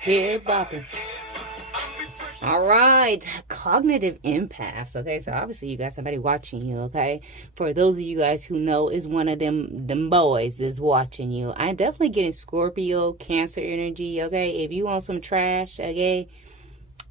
Head bopping. All right, cognitive empaths. Okay, so obviously you got somebody watching you. Okay, for those of you guys who know, is one of them boys is watching you. I'm definitely getting Scorpio, Cancer energy. Okay, if you want some trash, okay,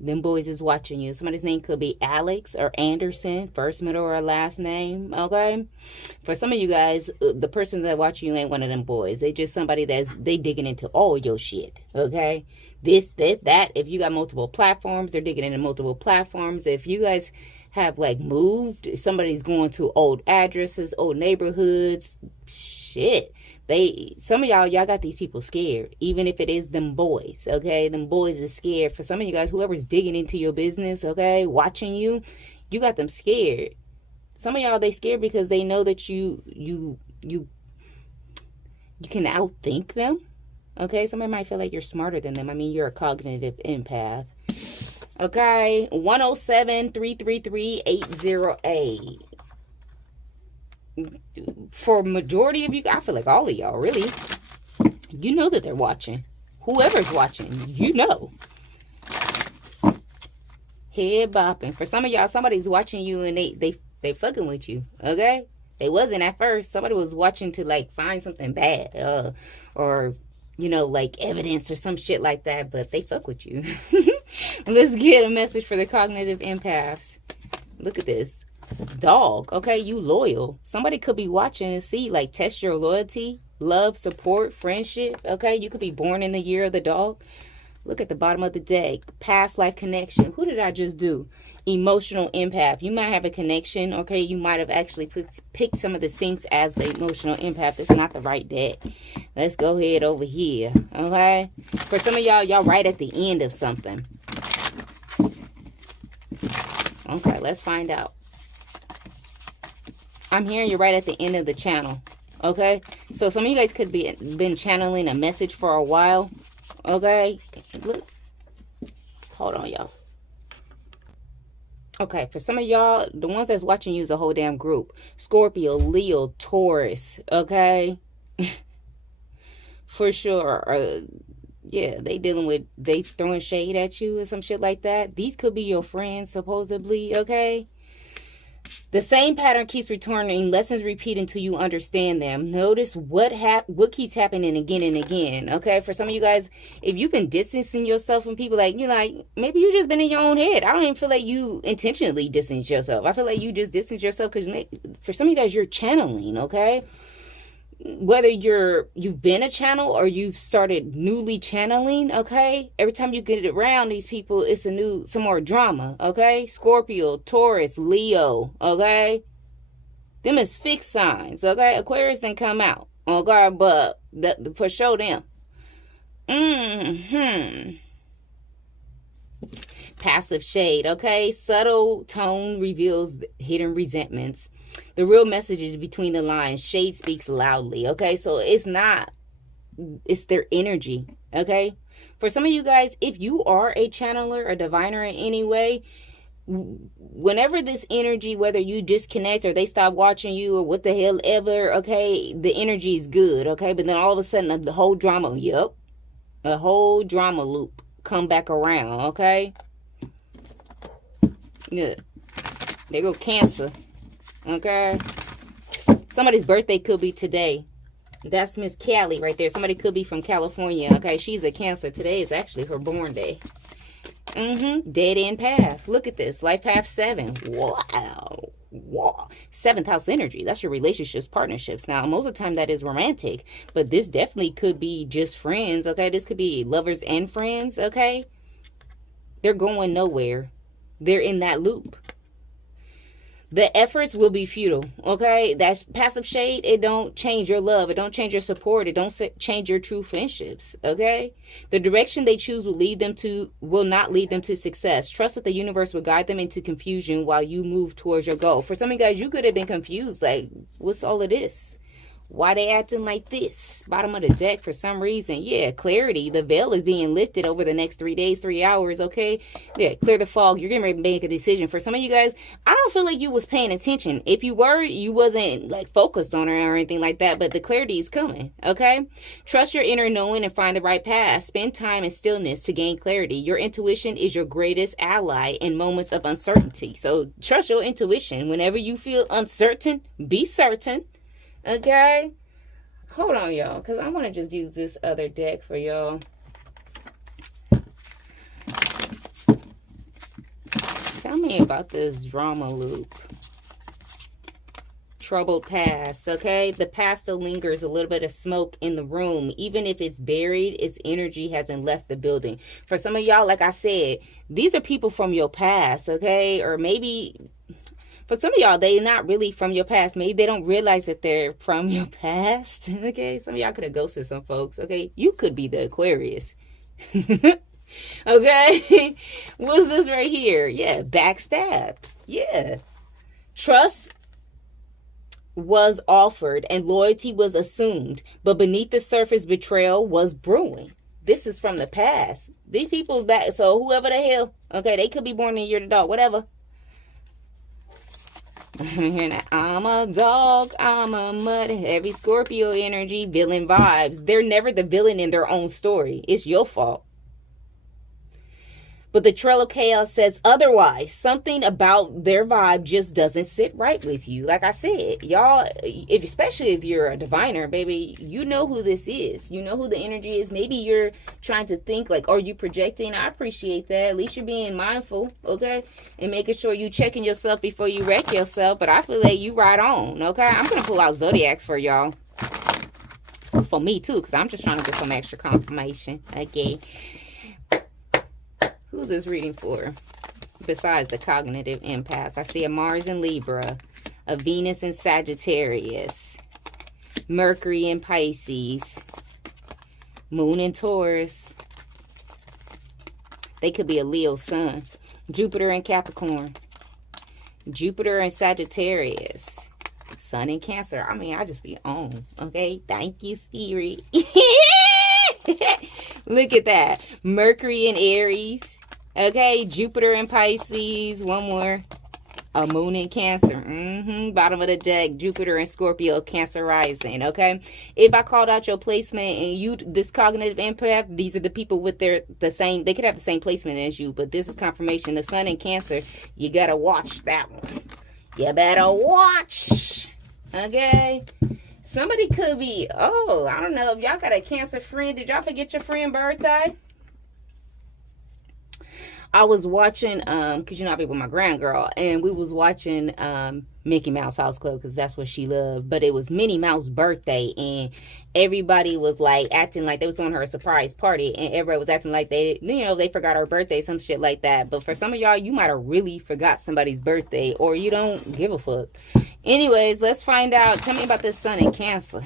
them boys is watching you. Somebody's name could be Alex or Anderson, first, middle, or last name. Okay, for some of you guys, the person that watching you ain't one of them boys. They just somebody they digging into all your shit. Okay. This, that. If you got multiple platforms, they're digging into multiple platforms. If you guys have like moved, somebody's going to old addresses, old neighborhoods, shit. Some of y'all got these people scared, even if it is them boys, okay? Them boys is scared. For some of you guys, whoever's digging into your business, okay, watching you, you got them scared. Some of y'all, they scared because they know that you can outthink them. Okay, somebody might feel like you're smarter than them. I mean, you're a cognitive empath. Okay, 107-333-808. For majority of you, I feel like all of y'all, really, you know that they're watching. Whoever's watching, you know. Head bopping. For some of y'all, somebody's watching you and they fucking with you. Okay, they wasn't at first. Somebody was watching to like find something bad, or you know, like evidence or some shit like that, but they fuck with you. Let's get a message for the cognitive empaths. Look at this. Dog. Okay, you loyal. Somebody could be watching and see, like, test your loyalty, love, support, friendship. Okay, you could be born in the year of the dog. Look at the bottom of the deck. Past life connection. Who did I just do? Emotional empath. You might have a connection. Okay, you might have actually picked some of the syncs as the emotional empath. It's not the right deck. Let's go ahead over here. Okay, for some of y'all right at the end of something. Okay, let's find out. I'm hearing you're right at the end of the channel. Okay, so some of you guys could be been channeling a message for a while. Okay, look, hold on, y'all. Okay, for some of y'all, the ones that's watching you is a whole damn group. Scorpio, Leo, Taurus. Okay, for sure. Yeah, they throwing shade at you or some shit like that. These could be your friends, supposedly. Okay. The same pattern keeps returning. Lessons repeat until you understand them. Notice what keeps happening again and again. Okay, for some of you guys, if you've been distancing yourself from people, like, you like, maybe you just been in your own head. I don't even feel like you intentionally distance yourself. I feel like you just distance yourself because for some of you guys, you're channeling. Okay, whether you've been a channel or you've started newly channeling, okay, every time you get around these people, it's some more drama. Okay, Scorpio, Taurus, Leo. Okay, them is fixed signs. Okay, Aquarius didn't come out. Okay, but for sure them. Passive shade. Okay, subtle tone reveals hidden resentments. The real message is between the lines. Shade speaks loudly. Okay, so it's their energy. Okay, for some of you guys, if you are a channeler or diviner in any way, whenever this energy, whether you disconnect or they stop watching you or what the hell ever, okay, the energy is good. Okay, but then all of a sudden the whole drama, a whole drama loop come back around. Okay, good. There go Cancer. Okay, somebody's birthday could be today. That's Miss Callie right there. Somebody could be from California. Okay, she's a Cancer. Today is actually her born day. Dead end path. Look at this. Life path 7. Wow. 7th house energy. That's your relationships, partnerships. Now, most of the time that is romantic, but this definitely could be just friends. Okay, this could be lovers and friends. Okay, they're going nowhere. They're in that loop. The efforts will be futile. Okay, that's passive shade. It don't change your love. It don't change your support. It don't change your true friendships. Okay, the direction they choose will not lead them to success. Trust that the universe will guide them into confusion while you move towards your goal. For some of you guys, you could have been confused. Like, what's all of this? Why they acting like this? Bottom of the deck for some reason. Yeah, clarity. The veil is being lifted over the next 3 days, 3 hours, okay? Yeah, clear the fog. You're getting ready to make a decision. For some of you guys, I don't feel like you was paying attention. If you were, you wasn't like focused on it or anything like that, but the clarity is coming, okay? Trust your inner knowing and find the right path. Spend time in stillness to gain clarity. Your intuition is your greatest ally in moments of uncertainty. So trust your intuition. Whenever you feel uncertain, be certain. Okay, hold on, y'all, because I want to just use this other deck for y'all. Tell me about this drama loop. Troubled past, okay? The past still lingers, a little bit of smoke in the room. Even if it's buried, its energy hasn't left the building. For some of y'all, like I said, these are people from your past, okay? Or maybe... for some of y'all, they're not really from your past. Maybe they don't realize that they're from your past. Okay, some of y'all could have ghosted some folks. Okay, you could be the Aquarius. Okay, what's this right here? Yeah, backstab. Yeah, trust was offered and loyalty was assumed, but beneath the surface, betrayal was brewing. This is from the past. These people's back. So whoever the hell, okay, they could be born in the year of the dog, whatever. I'm a dog, I'm a mud. Heavy Scorpio energy, villain vibes. They're never the villain in their own story. It's your fault. But the Trail of Chaos says otherwise. Something about their vibe just doesn't sit right with you. Like I said, y'all, especially if you're a diviner, baby, you know who this is. You know who the energy is. Maybe you're trying to think like, are you projecting? I appreciate that. At least you're being mindful, okay? And making sure you checking yourself before you wreck yourself. But I feel like you right on, okay? I'm going to pull out Zodiacs for y'all. For me, too, because I'm just trying to get some extra confirmation, okay? Who's this reading for? Besides the cognitive empaths. I see a Mars in Libra, a Venus in Sagittarius, Mercury in Pisces, Moon in Taurus. They could be a Leo sun. Jupiter in Capricorn, Jupiter in Sagittarius, Sun in Cancer. I mean, I just be on, okay? Thank you, Spirit. Look at that. Mercury in Aries. Okay, Jupiter in Pisces. One more. A Moon in Cancer. Bottom of the deck. Jupiter in Scorpio. Cancer rising. Okay. If I called out your placement and you, this cognitive empath, these are the people with the same. They could have the same placement as you, but this is confirmation. The Sun in Cancer. You gotta watch that one. You better watch. Okay. Somebody could be. Oh, I don't know if y'all got a Cancer friend. Did y'all forget your friend's birthday? I was watching, because you know I be with my grandgirl, and we was watching Mickey Mouse House Club, because that's what she loved. But it was Minnie Mouse's birthday, and everybody was like acting like they was doing her a surprise party, and everybody was acting like they, you know, they forgot her birthday, some shit like that. But for some of y'all, you might have really forgot somebody's birthday, or you don't give a fuck. Anyways, let's find out. Tell me about this Sun in Cancer.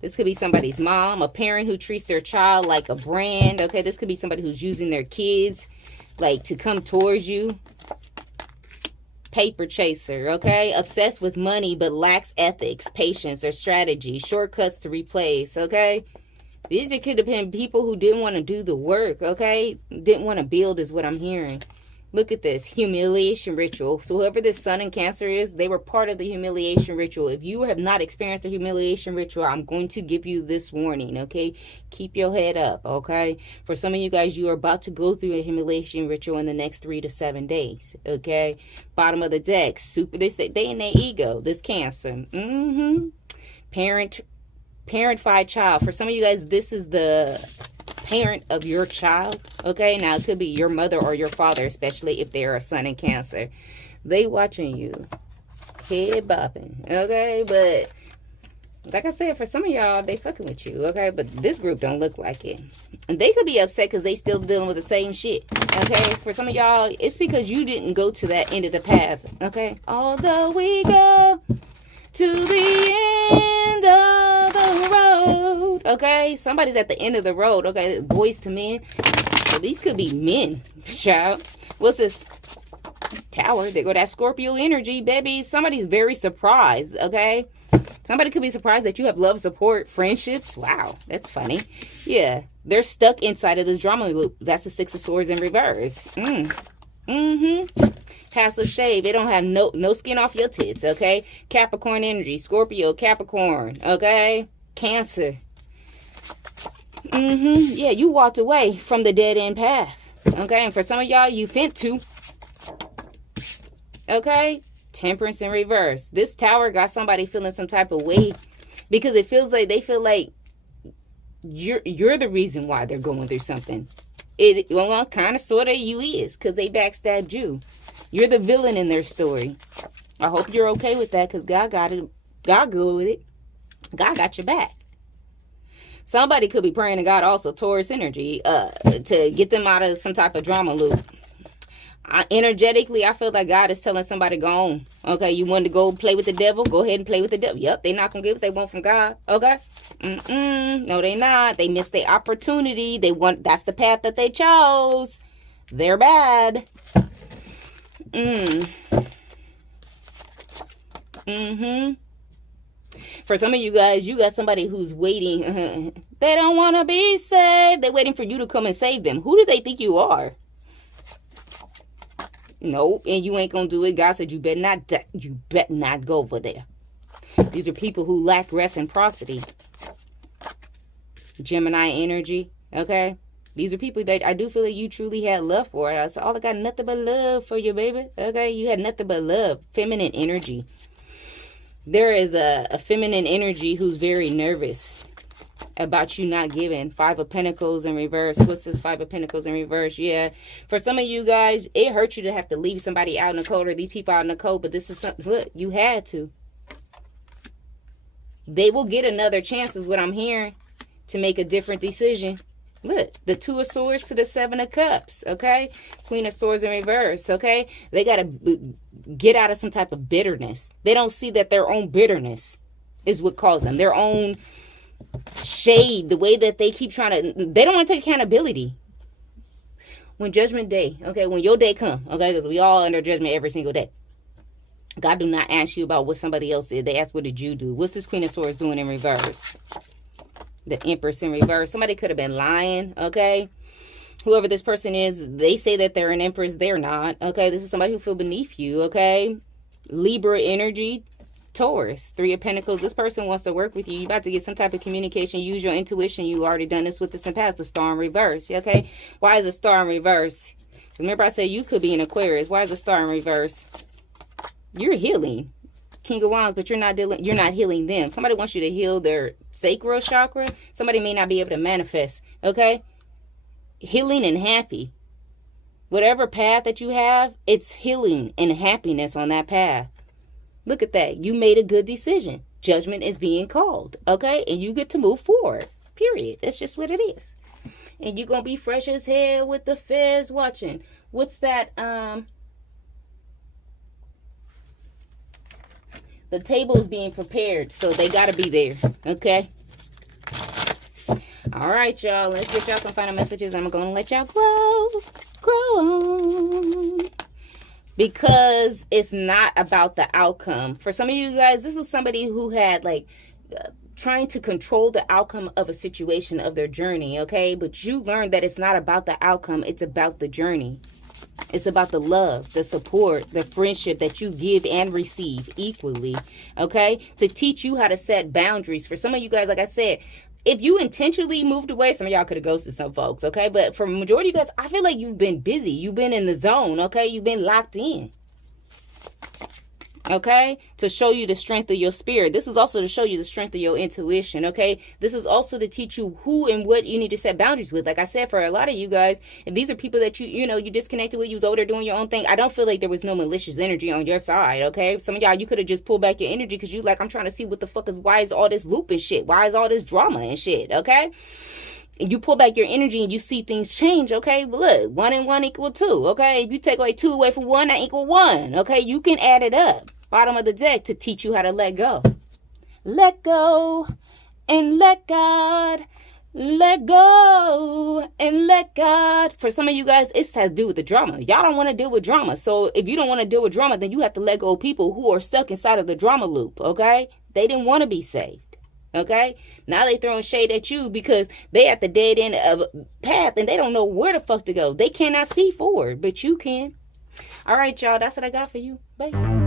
This could be somebody's mom, a parent who treats their child like a brand. Okay, this could be somebody who's using their kids like to come towards you. Paper chaser, okay? Obsessed with money but lacks ethics, patience, or strategy. Shortcuts to replace, okay? These could have been people who didn't want to do the work, okay? Didn't want to build is what I'm hearing. Look at this, humiliation ritual. So whoever this Sun in Cancer is, they were part of the humiliation ritual. If you have not experienced a humiliation ritual, I'm going to give you this warning, okay? Keep your head up, okay? For some of you guys, you are about to go through a humiliation ritual in the next 3 to 7 days, okay? Bottom of the deck, they in their ego, this Cancer. Parent-fied child. For some of you guys, this is the parent of your child, okay? Now it could be your mother or your father, especially if they're a Sun in Cancer. They watching you, head bopping, okay? But like I said, for some of y'all, they fucking with you, okay? But this group don't look like it. And they could be upset because they still dealing with the same shit, okay? For some of y'all, it's because you didn't go to that end of the path, okay? Although we go to the end of the road, okay? Somebody's at the end of the road, okay? Boys to men. So these could be men, child. What's this? Tower. They go that Scorpio energy, baby. Somebody's very surprised, okay? Somebody could be surprised that you have love, support, friendships. Wow, that's funny. Yeah, they're stuck inside of this drama loop. That's the Six of Swords in reverse. Passive shade. They don't have no skin off your tits, okay? Capricorn energy. Scorpio, Capricorn, okay? Cancer. Yeah, you walked away from the dead end path, okay? And for some of y'all, you fent to, okay? Temperance in reverse. This Tower got somebody feeling some type of way because it feels like they feel like you're the reason why they're going through something. Well, kind of, sort of, you is, because they backstabbed you. You're the villain in their story. I hope you're okay with that, because God got it. God good with it. God got your back. Somebody could be praying to God also, Taurus energy, to get them out of some type of drama loop. Energetically, I feel like God is telling somebody, go on. Okay, you want to go play with the devil? Go ahead and play with the devil. Yep, they're not going to get what they want from God. Okay? No, they not. They missed their opportunity. That's the path that they chose. They're bad. For some of you guys, you got somebody who's waiting. They don't want to be saved. They're waiting for you to come and save them. Who do they think you are? Nope, and you ain't gonna do it. God said you better not go over there. These are people who lack reciprocity. Gemini energy, okay? These are people that I do feel like you truly had love for. That's all I got, nothing but love for you, baby. Okay, you had nothing but love. Feminine energy. There is a feminine energy who's very nervous about you not giving. Five of Pentacles in reverse. What's this Five of Pentacles in reverse? Yeah, for some of you guys, it hurt you to have to leave somebody out in the cold, or these people out in the cold, but this is something, look, you had to. They will get another chance is what I'm hearing, to make a different decision. Look, the Two of Swords to the Seven of Cups, okay? Queen of Swords in reverse, okay? They got to get out of some type of bitterness. They don't see that their own bitterness is what caused them. Their own shade, the way that they keep trying to, they don't want to take accountability. When Judgment Day, okay, when your day come, okay, because we all under judgment every single day. God do not ask you about what somebody else did. They ask, what did you do? What's this Queen of Swords doing in reverse? The Empress in reverse. Somebody could have been lying, okay? Whoever this person is, they say that they're an Empress. They're not, okay? This is somebody who feel beneath you, okay? Libra energy. Taurus, Three of Pentacles. This person wants to work with you. You're about to get some type of communication. Use your intuition. You already done this with this in past. The Star in reverse. Okay. Why is the Star in reverse? Remember I said you could be an Aquarius. Why is the Star in reverse? You're healing. King of Wands, but you're not healing them. Somebody wants you to heal their sacral chakra. Somebody may not be able to manifest. Okay. Healing and happy. Whatever path that you have, it's healing and happiness on that path. Look at that. You made a good decision. Judgment is being called. Okay? And you get to move forward. Period. That's just what it is. And you're going to be fresh as hell with the feds watching. What's that? The table is being prepared. So they got to be there. Okay? All right, y'all. Let's get y'all some final messages. I'm going to let y'all grow. Grow on. Because it's not about the outcome. For some of you guys, this was somebody who had like trying to control the outcome of a situation, of their journey, okay? But you learned that it's not about the outcome. It's about the journey. It's about the love, the support, the friendship that you give and receive equally, okay? To teach you how to set boundaries. For some of you guys, like I said, if you intentionally moved away, some of y'all could have ghosted some folks, okay? But for majority of you guys, I feel like you've been busy. You've been in the zone, okay? You've been locked in, okay? To show you the strength of your spirit. This is also to show you the strength of your intuition, okay? This is also to teach you who and what you need to set boundaries with. Like I said, for a lot of you guys, if these are people that you disconnected with, you was over there doing your own thing, I don't feel like there was no malicious energy on your side, okay? Some of y'all, you could have just pulled back your energy because you like, I'm trying to see what the fuck why is all this loop and shit? Why is all this drama and shit, okay? And you pull back your energy and you see things change, okay? But look, 1 and 1 equal 2, okay? If you take away 2 away from 1, that equal 1, okay? You can add it up. Bottom of the deck to teach you how to let go. Let go and let God. Let go and let God. For some of you guys, it's to do with the drama. Y'all don't want to deal with drama. So if you don't want to deal with drama, then you have to let go of people who are stuck inside of the drama loop, okay? They didn't want to be saved. Okay? Now they throwing shade at you because they at the dead end of a path and they don't know where the fuck to go. They cannot see forward, but you can. All right, y'all. That's what I got for you. Bye.